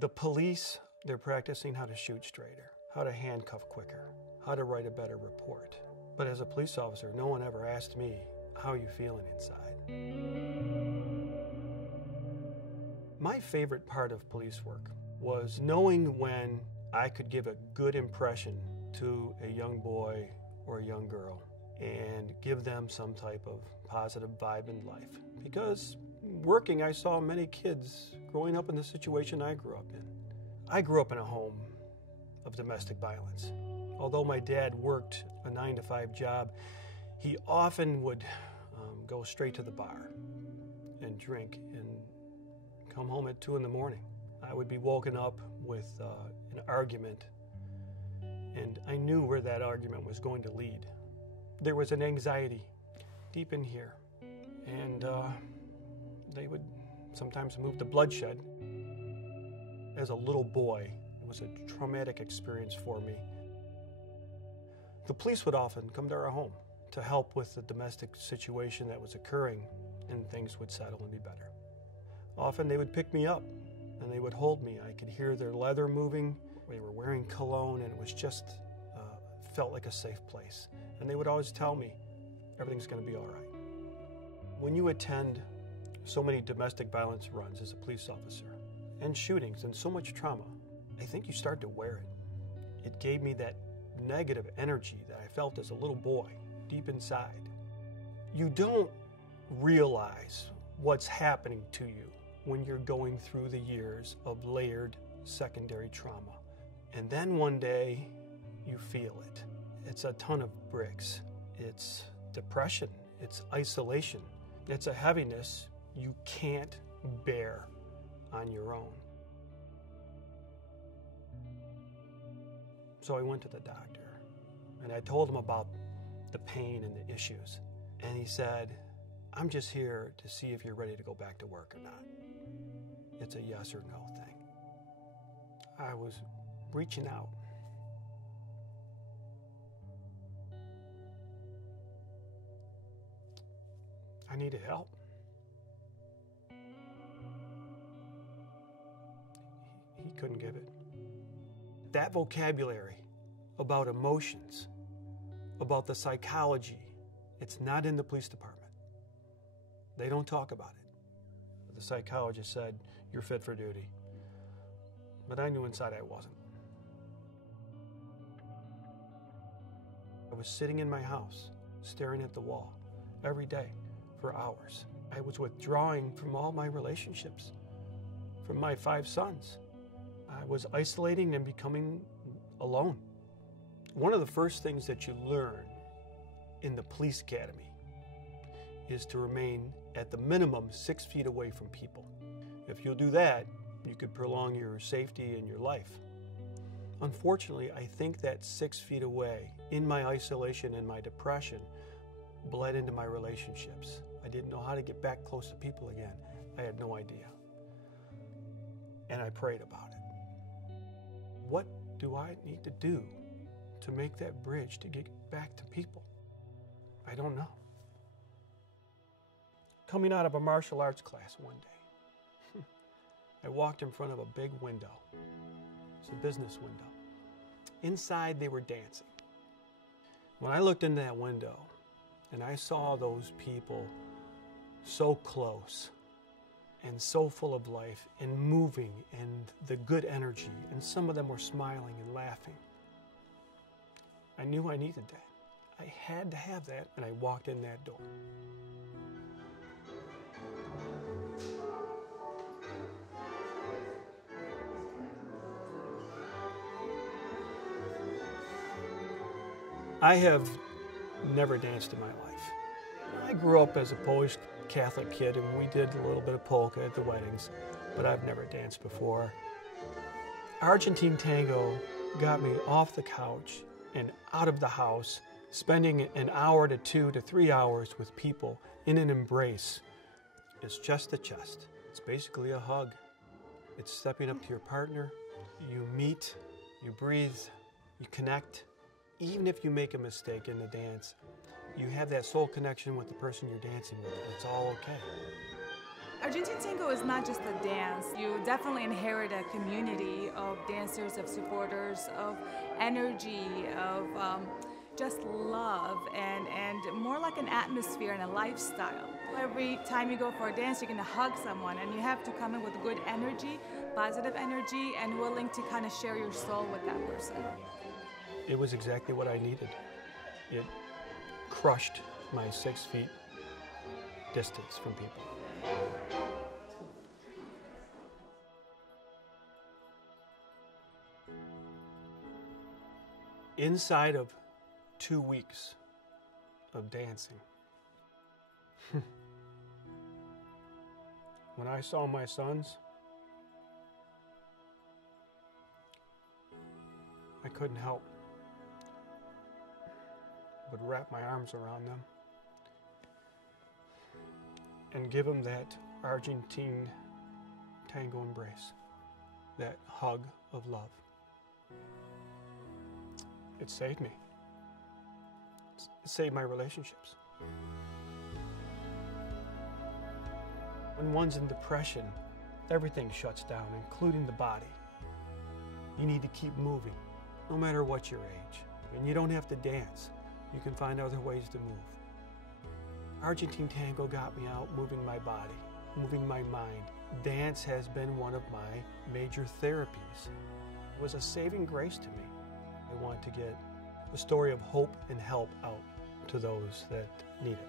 The police, they're practicing how to shoot straighter, how to handcuff quicker, how to write a better report. But as a police officer, no one ever asked me, how are you feeling inside? My favorite part of police work was knowing when I could give a good impression to a young boy or a young girl and give them some type of positive vibe in life. Because working, I saw many kids growing up in the situation I grew up in. I grew up in a home of domestic violence. Although my dad worked a 9-to-5 job, he often would go straight to the bar and drink and come home at 2 in the morning. I would be woken up with an argument, and I knew where that argument was going to lead. There was an anxiety deep in here, and they would sometimes move to bloodshed. As a little boy, it was a traumatic experience for me. The police would often come to our home to help with the domestic situation that was occurring, and things would settle and be better. Often they would pick me up and they would hold me. I could hear their leather moving. They were wearing cologne, and it was just felt like a safe place. And they would always tell me, everything's going to be all right. When you attend so many domestic violence runs as a police officer, and shootings, and so much trauma, I think you start to wear it. It gave me that negative energy that I felt as a little boy, deep inside. You don't realize what's happening to you when you're going through the years of layered secondary trauma. And then one day, you feel it. It's a ton of bricks. It's depression. It's isolation. It's a heaviness you can't bear on your own. So I went to the doctor, and I told him about the pain and the issues. And he said, I'm just here to see if you're ready to go back to work or not. It's a yes or no thing. I was reaching out. I needed help. He couldn't give it. That vocabulary about emotions, about the psychology, it's not in the police department. They don't talk about it. The psychologist said, you're fit for duty. But I knew inside I wasn't. I was sitting in my house, staring at the wall every day for hours. I was withdrawing from all my relationships, from my 5 sons. I was isolating and becoming alone. One of the first things that you learn in the police academy is to remain at the minimum 6 feet away from people. If you'll do that, you could prolong your safety and your life. Unfortunately, I think that 6 feet away, in my isolation and my depression, bled into my relationships. I didn't know how to get back close to people again. I had no idea. And I prayed about it. What do I need to do to make that bridge to get back to people? I don't know. Coming out of a martial arts class one day, I walked in front of a big window. It's a business window. Inside, they were dancing. When I looked into that window and I saw those people so close and so full of life and moving and the good energy, and some of them were smiling and laughing, I knew I needed that. I had to have that, and I walked in that door. I have never danced in my life. I grew up as a Polish Catholic kid, and we did a little bit of polka at the weddings, but I've never danced before. Argentine Tango got me off the couch and out of the house, spending an hour to 2 to 3 hours with people in an embrace. It's chest to chest. It's basically a hug. It's stepping up to your partner. You meet, you breathe, you connect. Even if you make a mistake in the dance, you have that soul connection with the person you're dancing with. It's all okay. Argentine Tango is not just a dance. You definitely inherit a community of dancers, of supporters, of energy, of just love, and more like an atmosphere and a lifestyle. Every time you go for a dance, you're going to hug someone, and you have to come in with good energy, positive energy, and willing to kind of share your soul with that person. It was exactly what I needed. It crushed my 6 feet distance from people. Inside of 2 weeks of dancing, when I saw my sons, I couldn't help but wrap my arms around them and give them that Argentine tango embrace, that hug of love. It saved me. It saved my relationships. When one's in depression, everything shuts down, including the body. You need to keep moving, no matter what your age. And you don't have to dance. You can find other ways to move. Argentine Tango got me out moving my body, moving my mind. Dance has been one of my major therapies. It was a saving grace to me. I want to get a story of hope and help out to those that need it.